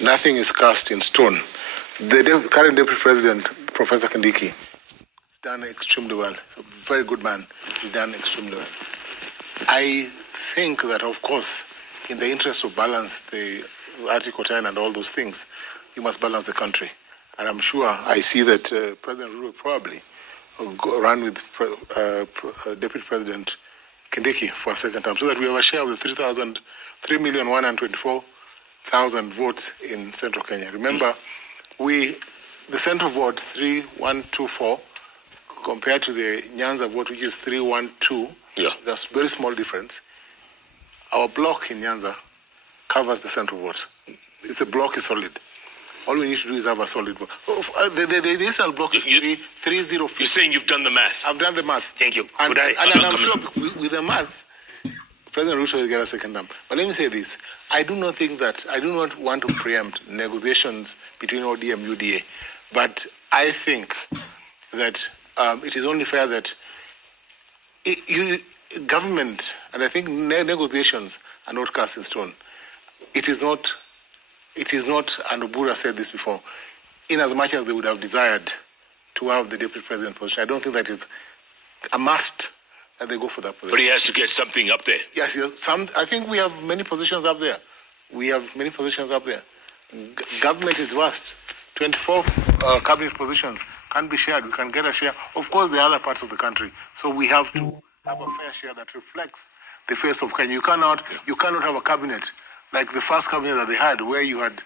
nothing is cast in stone. The current Deputy President, Professor Kindiki, has done extremely well. He's a very good man. He's done extremely well. I think that, of course, in the interest of balance, the Article 10 and all those things, you must balance the country. And I'm sure I see that President Ruto probably will run with Deputy President Kindiki for a second time, so that we have a share of the 3,124,000 votes in Central Kenya. Remember, the Central vote 3,124 compared to the Nyanza vote, which is 3,112. Yeah. There's a very small difference. Our block in Nyanza covers the Central vote. The block is solid. All we need to do is have a solid block. The Eastern block is 3,050. You're saying you've done the math. I've done the math. Thank you. And I'm sure with the math, President Ruto will get a second term. But let me say this. I do not want to preempt negotiations between ODM and UDA. But I think that it is only fair that government, and I think negotiations are not cast in stone. It is not, and Obura said this before, in as much as they would have desired to have the Deputy President position, I don't think that is a must that they go for that position. But he has to get something up there. Yes, I think we have many positions up there. Government is vast. 24 cabinet positions can be shared. We can get a share. Of course, there are other parts of the country. So we have to have a fair share that reflects the face of Kenya. You cannot have a cabinet like the first cabinet that they had, where you had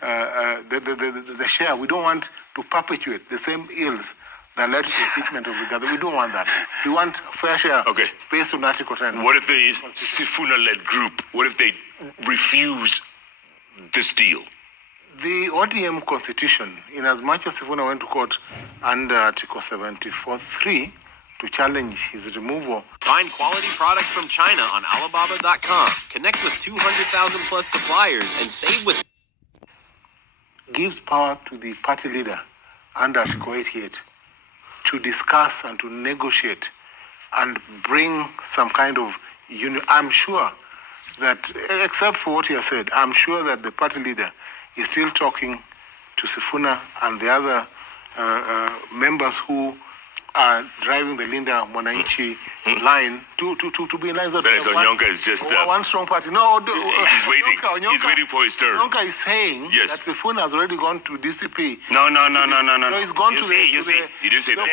the share. We don't want to perpetuate the same ills that led to the impeachment of the government. We don't want that. We want a fair share based on Article 10. What if the Sifuna-led group, what if they refuse this deal? The ODM constitution, in as much as Sifuna went to court under Article 74.3 to challenge his removal. Find quality products from China on Alibaba.com. Connect with 200,000 plus suppliers and save with... Gives power to the party leader under Article 88 to discuss and to negotiate and bring some kind of union. I'm sure that, except for what he has said, I'm sure that the party leader is still talking to Sifuna and the other members who are driving the Linda Mwananchi line to be in line. Senator Onyonka is just one strong party. No, he's waiting. He's waiting for his turn. Onyonka is saying that Sifuna has already gone to DCP. No. No, he's gone to you see. He didn't say that.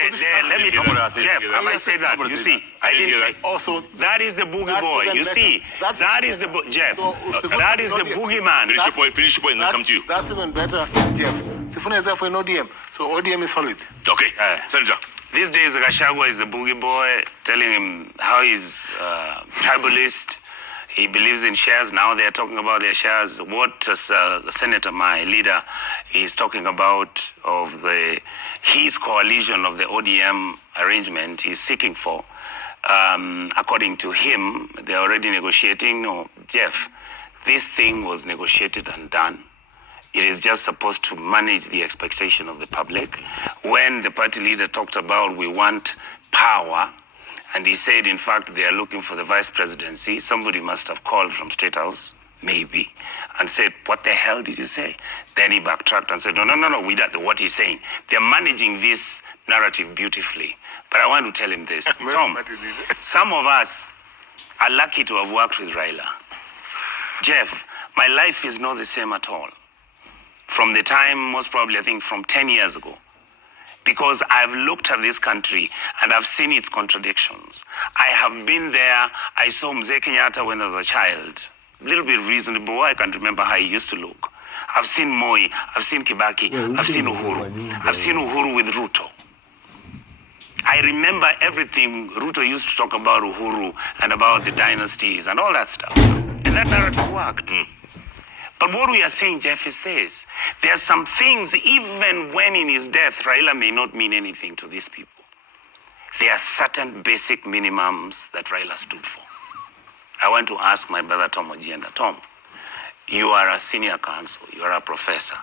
Let me talk about Jeff. Have I said that? You see, I didn't say. Also, that is the boogie boy. You see, that is the Jeff. That is the boogeyman. Finish your point, and then come to you. That's even better, Jeff. Sifuna is there for an ODM, so ODM is solid. Okay, Senator. These days, Gachagua is the boogie boy, telling him how he's tribalist. He believes in shares. Now they're talking about their shares. What the senator, my leader, is talking about of his coalition of the ODM arrangement he's seeking for. According to him, they're already negotiating. No, Jeff, this thing was negotiated and done. It is just supposed to manage the expectation of the public. When the party leader talked about we want power, and he said, in fact, they are looking for the vice presidency, somebody must have called from State House, maybe, and said, what the hell did you say? Then he backtracked and said, no, we don't know what he's saying. They're managing this narrative beautifully. But I want to tell him this. Tom, some of us are lucky to have worked with Raila. Jeff, my life is not the same at all. From the time, most probably, I think from 10 years ago. Because I've looked at this country and I've seen its contradictions. I have been there. I saw Mzee Kenyatta when I was a child. A little bit reasonable. I can't remember how he used to look. I've seen Moi. I've seen Kibaki. I've seen Uhuru. I've seen Uhuru with Ruto. I remember everything Ruto used to talk about Uhuru and about the dynasties and all that stuff. And that narrative worked. But what we are saying, Jeff, is this. There are some things, even when in his death, Raila may not mean anything to these people. There are certain basic minimums that Raila stood for. I want to ask my brother Tom Ojienda. Tom, you are a senior counsel. You are a professor.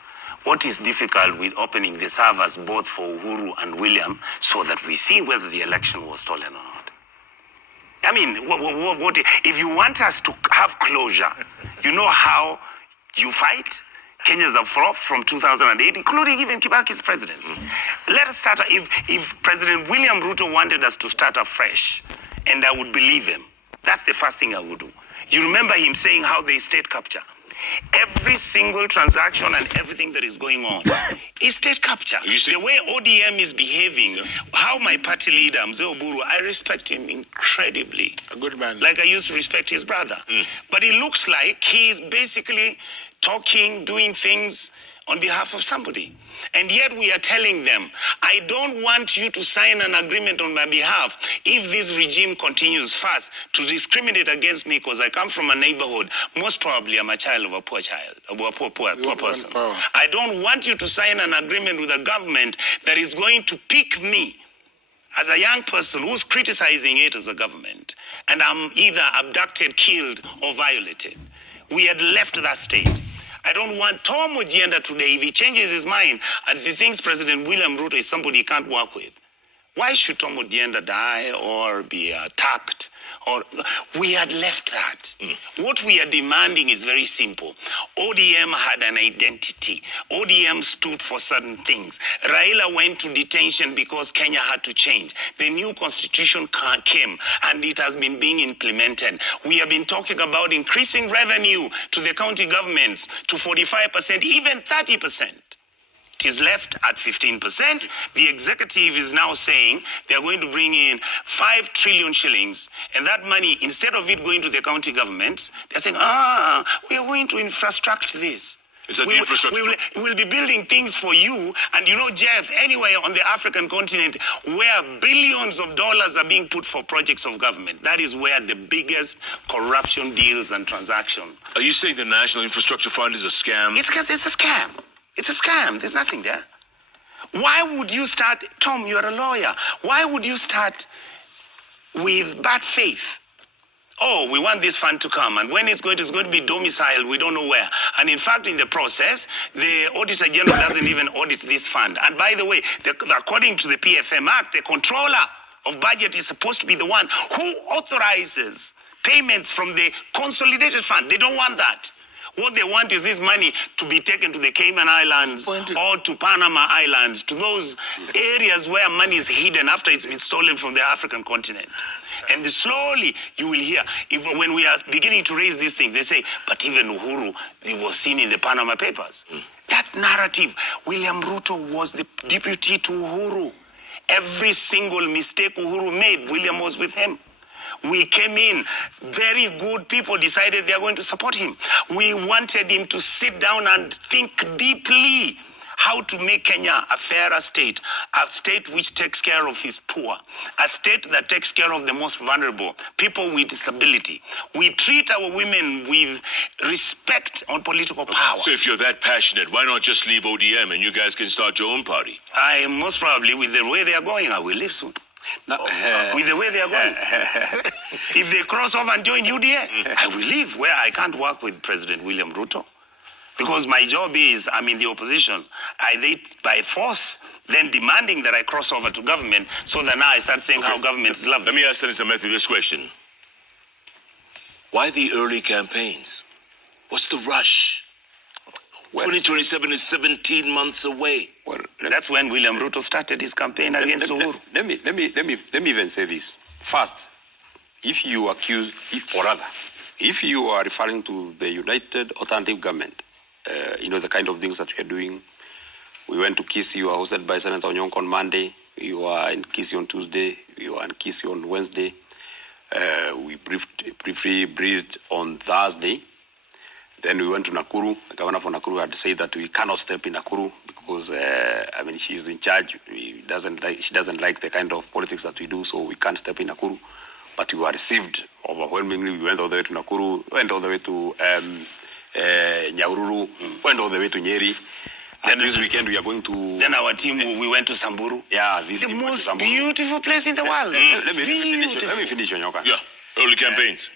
What is difficult with opening the servers both for Uhuru and William so that we see whether the election was stolen or not? I mean, what if you want us to have closure, you know how you fight? Kenyans are from 2008, including even Kibaki's presidency. Let us start, if President William Ruto wanted us to start afresh, and I would believe him, that's the first thing I would do. You remember him saying how they state capture. Every single transaction and everything that is going on is state capture. The way ODM is behaving, how my party leader, Mzee Oburu, I respect him incredibly. A good man. Like I used to respect his brother. But it looks like he's basically talking, doing things on behalf of somebody. And yet we are telling them, I don't want you to sign an agreement on my behalf if this regime continues first to discriminate against me because I come from a neighborhood. Most probably I'm a child of a poor person. I don't want you to sign an agreement with a government that is going to pick me as a young person who's criticizing it as a government, and I'm either abducted, killed, or violated. We had left that state. I don't want Tom Ojienda today, if he changes his mind and if he thinks President William Ruto is somebody he can't work with. Why should Tom Ojienda die or be attacked? Or we had left that. What we are demanding is very simple. ODM had an identity. ODM stood for certain things. Raila went to detention because Kenya had to change. The new constitution came and it has been being implemented. We have been talking about increasing revenue to the county governments to 45%, even 30%. It is left at 15%. The executive is now saying they're going to bring in 5 trillion shillings, and that money, instead of it going to the county governments, they're saying, we are going to infrastructure this. Is that the infrastructure? We'll be building things for you. And you know, Jeff, anywhere on the African continent where billions of dollars are being put for projects of government, that is where the biggest corruption deals and transactions. Are you saying the National Infrastructure Fund is a scam? It's a scam. It's a scam. There's nothing there. Why would you start, Tom, you're a lawyer. Why would you start with bad faith? Oh, we want this fund to come, and when it's going to be domiciled, we don't know where. And in fact, in the process, the Auditor General doesn't even audit this fund. And by the way, according to the PFM Act, the controller of budget is supposed to be the one who authorizes payments from the consolidated fund. They don't want that. What they want is this money to be taken to the Cayman Islands or to Panama Islands, to those areas where money is hidden after it's been stolen from the African continent. And slowly you will hear, when we are beginning to raise these things, they say, but even Uhuru, it was seen in the Panama Papers. That narrative, William Ruto was the deputy to Uhuru. Every single mistake Uhuru made, William was with him. We came in, very good people decided they are going to support him. We wanted him to sit down and think deeply how to make Kenya a fairer state, a state which takes care of its poor, a state that takes care of the most vulnerable, people with disability. We treat our women with respect on political power. So if you're that passionate, why not just leave ODM and you guys can start your own party? I most probably, with the way they are going, I will leave soon. With the way they are going. If they cross over and join UDA, I will leave where I can't work with President William Ruto. Because my job is, I'm in the opposition. They, by force, then demanding that I cross over to government, so that now I start saying how government is lovely. Let me ask Senator Methu this question. Why the early campaigns? What's the rush? 2027 is 17 months away. Well, that's when William Ruto started his campaign against Uhuru. Let me even say this. First, if you accuse, if you are referring to the United Alternative Government, the kind of things that we are doing. We went to Kisii, hosted by Senator Onyonko on Monday. We were in Kisii on Tuesday. We were in Kisii on Wednesday. We briefly breathed on Thursday. Then we went to Nakuru. The governor for Nakuru had said that we cannot step in Nakuru because, she's in charge. She doesn't like the kind of politics that we do, so we can't step in Nakuru. But we were received overwhelmingly. We went all the way to Nakuru, went all the way to Nyahururu, went all the way to Nyeri. And this weekend we are going to... Then our team, we went to Samburu. Yeah, the most beautiful place in the world. Let me finish, Onyonka. Yeah, early campaigns.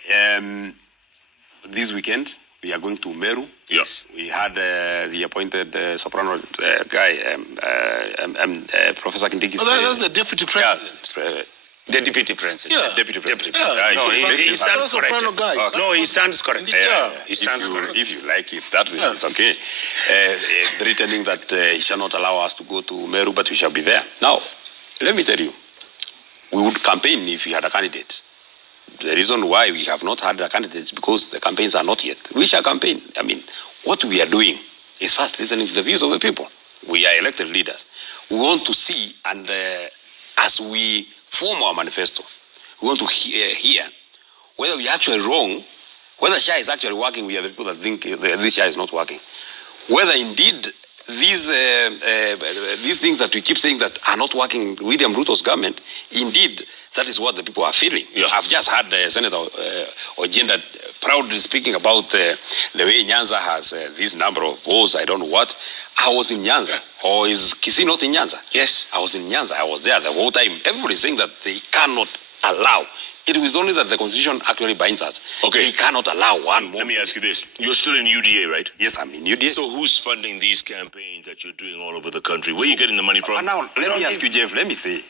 This weekend, we are going to Meru. Yes. We had the appointed soprano guy, Professor Kindiki. Oh, that's the deputy president. The deputy president. Yeah. Deputy president. Yeah. No, he stands That's a corrected. fellow guy. No, he stands corrected. Yeah. He stands corrected. If you like it that way, Yeah. it's okay. Threatening that he shall not allow us to go to Meru, but we shall be there. Now, let me tell you, we would campaign if we had a candidate. The reason why we have not had a candidate is because the campaigns are not yet. We shall campaign. I mean, what we are doing is first listening to the views of the people. We are elected leaders. We want to see, and as we form our manifesto, we want to hear whether we are actually wrong, whether SHA is actually working. We are the people that think this SHA is not working. Whether indeed these things that we keep saying that are not working in William Ruto's government, indeed that is what the people are feeling. Yeah. I've just heard Senator Ojienda proudly speaking about the way Nyanza has this number of votes, I don't know what. I was in Nyanza. Or is Kisii not in Nyanza? Yes. I was in Nyanza. I was there the whole time. Everybody is saying that they cannot allow. It was only that the Constitution actually binds us. Okay. They cannot allow one more. Let me ask you this. You're still in UDA, right? Yes, I'm in UDA. So who's funding these campaigns that you're doing all over the country? Where are you getting the money from? Now, let me ask you, Jeff, let me say,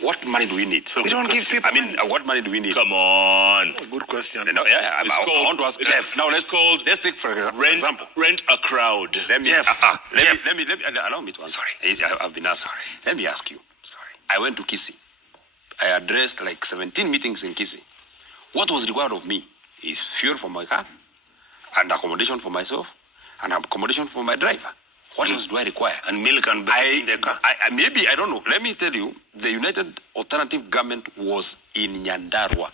what money do we need? We don't give people I mean, what money do we need? Come on. Good question. No, I want to ask Jeff. Now, let's take for example. Rent a crowd. Let me, Jeff, let me, allow me to answer. Sorry. I've been asked. Sorry. Let me ask you. Sorry. I went to Kisii. I addressed like 17 meetings in Kisii. What was required of me is fuel for my car, and accommodation for myself, and accommodation for my driver. What else do I require? And milk and bread in the car. Maybe, I don't know. Let me tell you, the United Alternative Government was in Nyandarua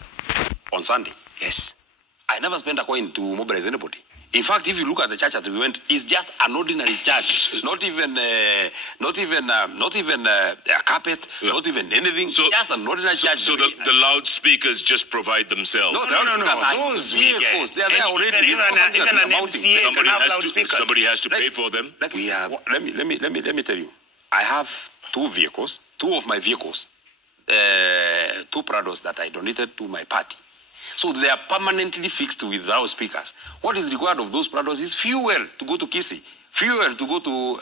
on Sunday. Yes. I never spent a coin to mobilize anybody. In fact, if you look at the church that we went, it's just an ordinary church. Not even a carpet, Yeah. not even anything. So- just an ordinary church. So the loudspeakers just provide themselves. No, Those we get. vehicles, they are there already. Even an MCA can have loudspeakers. Somebody has to pay for them. Let me tell you. I have two vehicles, two of my vehicles, two Prados that I donated to my party. So they are permanently fixed with loudspeakers. What is required of those Prados is fuel to go to Kisii, fuel to go to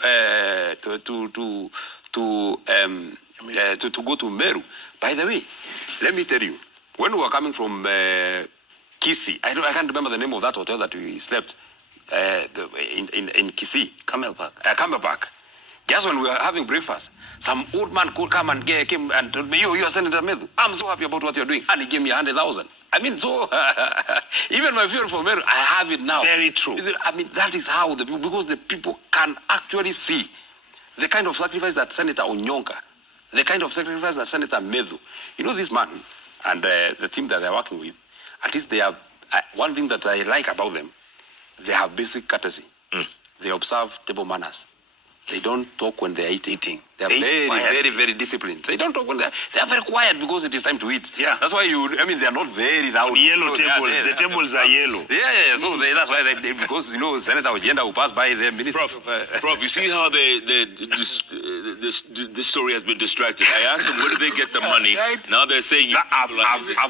go to Meru. By the way, let me tell you, when we were coming from Kisii, I can't remember the name of that hotel that we slept in Kisii. Camel Park. Camel Park. Just when we were having breakfast, some old man could come and came and told me, you are Senator Methu. I'm so happy about what you're doing. And he gave me 100,000. I mean, so even my fuel for Meru, I have it now. Very true. I mean, that is how the people, because the people can actually see the kind of sacrifice that Senator Onyonka, the kind of sacrifice that Senator Methu, you know, this man and the team that they're working with, at least they have, one thing that I like about them, they have basic courtesy. They observe table manners. They don't talk when they're eating. They are very disciplined. They don't talk when they are very quiet because it is time to eat. Yeah. That's why they are not very loud. Yellow tables. The tables are yellow. Yeah. So that's why because Senator Ojienda will pass by the minister. Prof, you see how this story has been distracted. I asked them, where do they get the money? Now they're saying, I've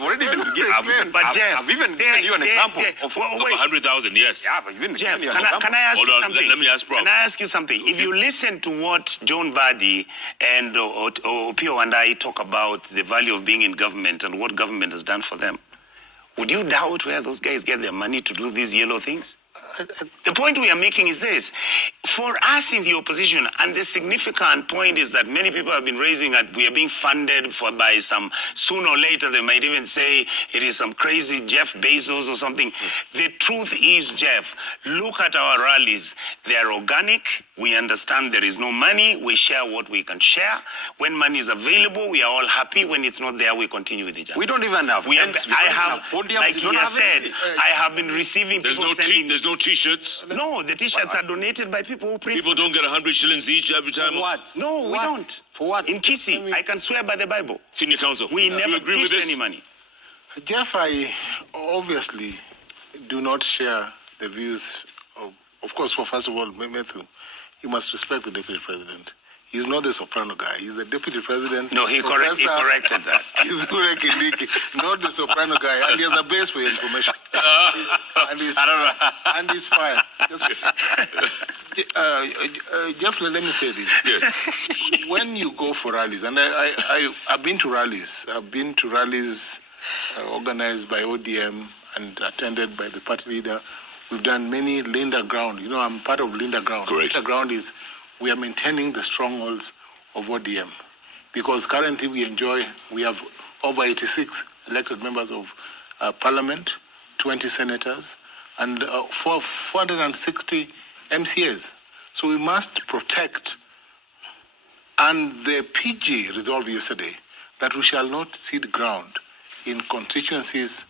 already been I've even given you an example of 100,000, yes. Yeah, but even Jeff, given you an can I ask Hold you on, something? let me ask Prof. Can I ask you something? If you listen to what John Badi and Opio and I talk about the value of being in government and what government has done for them, would you doubt where those guys get their money to do these yellow things? The point we are making is this. For us in the opposition, and the significant point is that many people have been raising that we are being funded by some, sooner or later they might even say it is some crazy Jeff Bezos or something. The truth is, Jeff, look at our rallies. They are organic. We understand there is no money. We share what we can share. When money is available, we are all happy. When it's not there, we continue with each other. We don't even have tents, like he has said, I have been receiving There's no T-shirts. No, the T-shirts are donated by people who pray. People don't get 100 shillings each every time. For what? No, we don't. For what? In Kisii, I can swear by the Bible. Senior counsel, We you never agree with pitched this? any money. Jeff, I obviously do not share the views of course, first of all, Methu, you must respect the deputy president. He's not the soprano guy. He's the deputy president. No, he corrected that. He's correct, Kindiki, not the soprano guy. And he has a base for your information. And he's fine. Jeff, let me say this. Yes. When you go for rallies, and I've been to rallies. I've been to rallies organized by ODM and attended by the party leader. We've done many Linda Ground. You know, I'm part of Linda Ground. Correct. Linda Ground is, we are maintaining the strongholds of ODM. Because currently we have over 86 elected members of parliament, 20 senators, and 460 MCAs. So we must protect. And the PG resolved yesterday that we shall not cede ground in constituencies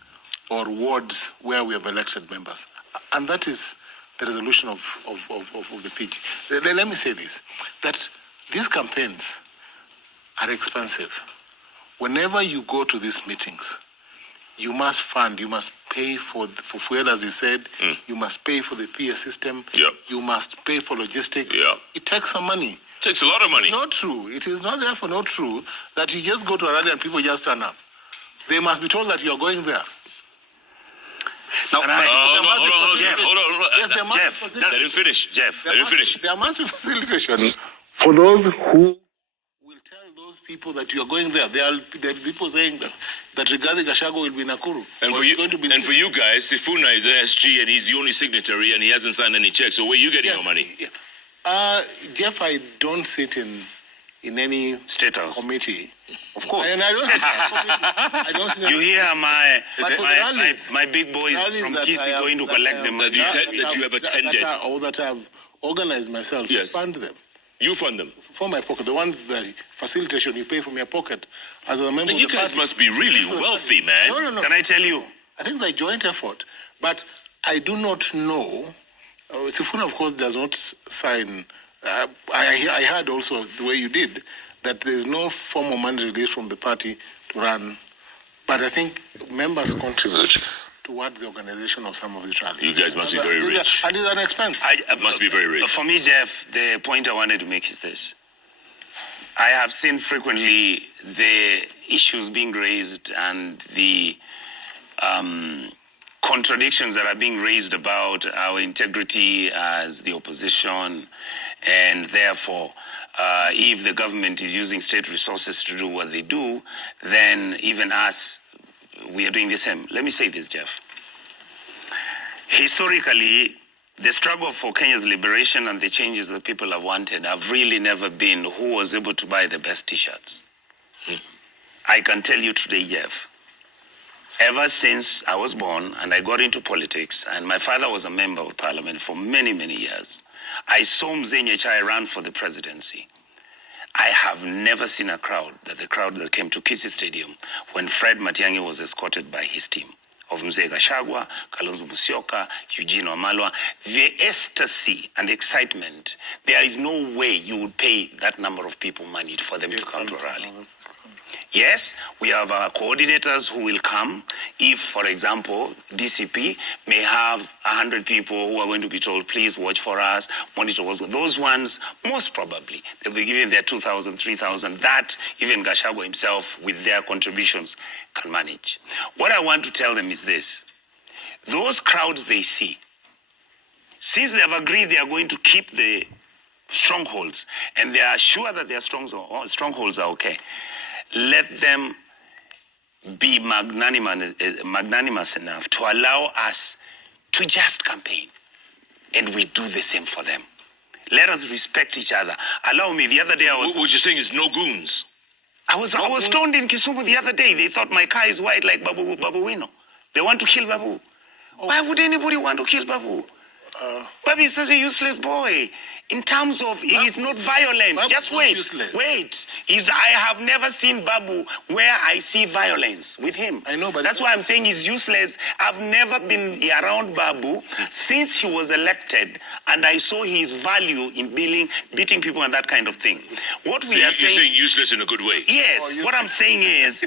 or wards where we have elected members. And that is the resolution of the PG. Let me say this, that these campaigns are expensive. Whenever you go to these meetings, you must fund, you must pay for fuel, as he said, you must pay for the PA system, you must pay for logistics. It takes some money. It takes a lot of money. It's not true. It is not therefore not true that you just go to a rally and people just turn up. They must be told that you are going there. Now, hold on. Yes, there must Jeff, be facilitation. Let him finish. Jeff, Let him finish. There must be facilitation for those who will tell those people that you are going there. There are people saying that Rigathi Gachagua will be in Nakuru. And for you guys, Sifuna is an SG and he's the only signatory and he hasn't signed any checks. So where are you getting your money? Jeff, I don't sit in any State House committee. Of course. And I don't sit in a committee. I don't sit in You hear my big boys from Kisi going to collect them. That you have attended. That I've organized myself. Yes. Fund them. You fund them. From my pocket. The ones, the facilitation you pay from your pocket as a member of You the guys party. must be really wealthy, man. No. Can I tell you? I think it's a joint effort. But I do not know. Sifuna, of course, does not sign. I heard also the way you did that there's no formal money released from the party to run. But I think members contribute towards the organization of some of these rallies. You guys must be very rich. And it's an expense. Must be very rich. For me, Jeff, the point I wanted to make is this. I have seen frequently the issues being raised and the contradictions that are being raised about our integrity as the opposition, and therefore, if the government is using state resources to do what they do, then even us, we are doing the same. Let me say this, Jeff. Historically, the struggle for Kenya's liberation and the changes that people have wanted have really never been who was able to buy the best T-shirts. I can tell you today, Jeff, ever since I was born and I got into politics, and my father was a member of parliament for many, many years, I saw Mzee Nyechai run for the presidency. I have never seen the crowd that came to Kisii Stadium when Fred Matiang'i was escorted by his team of Mzee Gachagua, Kalonzo Musyoka, Eugene Wamalwa. The ecstasy and excitement, there is no way you would pay that number of people money for them to come to a rally. Yes, we have our coordinators who will come. If, for example, DCP may have 100 people who are going to be told, please watch for us, monitor what's going on. Those ones, most probably, they'll be given their 2,000, 3,000. That, even Gachagua himself, with their contributions, can manage. What I want to tell them is this. Those crowds they see, since they have agreed they are going to keep the strongholds, and they are sure that their strongholds are okay, let them be magnanimous enough to allow us to just campaign. And we do the same for them. Let us respect each other. Allow me, the other day I was... What you're saying is no goons. I was stoned in Kisumu the other day. They thought my car is white like Babu Wino. They want to kill Babu. Why would anybody want to kill Babu? Babu is such a useless boy. In terms of, he is not violent. Babu Just wait. useless. Wait. I have never seen Babu where I see violence with him. I know, but... That's why I'm saying he's useless. I've never been around Babu since he was elected, and I saw his value in beating people and that kind of thing. What we are saying... You're saying useless in a good way. Yes. What I'm saying is,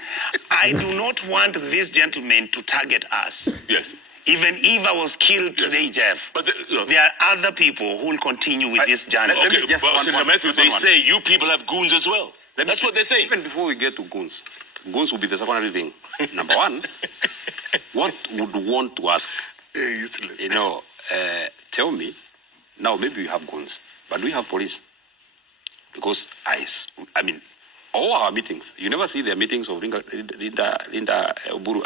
I do not want this gentleman to target us. Yes. Even if I was killed today, Jeff, But there are other people who will continue with this journey. Let me okay, just but one- Senator one- Methu, just they one. say you people have goons as well. That's what they say. Even before we get to goons, goons will be the secondary thing. Number one, what would want to ask? Useless. You know, tell me, now maybe we have goons, but do we have police? Because I mean, all our meetings, you never see the meetings of Linda Oburu,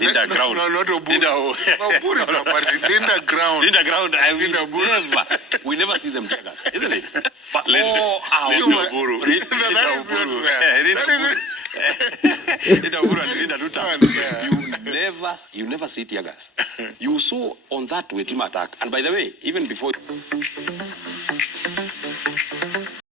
Linda Ground. No, not Oburu. Linda, Oburu is not part of it. Linda Ground. Linda Ground, we Oburu. never see them take us, isn't it? But Linda- all our Linda Oburu. Linda That is not Oburu. fair. Linda That is Oburu. Linda Oburu and Linda Duta. unfair. You never see tear gas. You saw on that Wetima attack, and by the way, even before.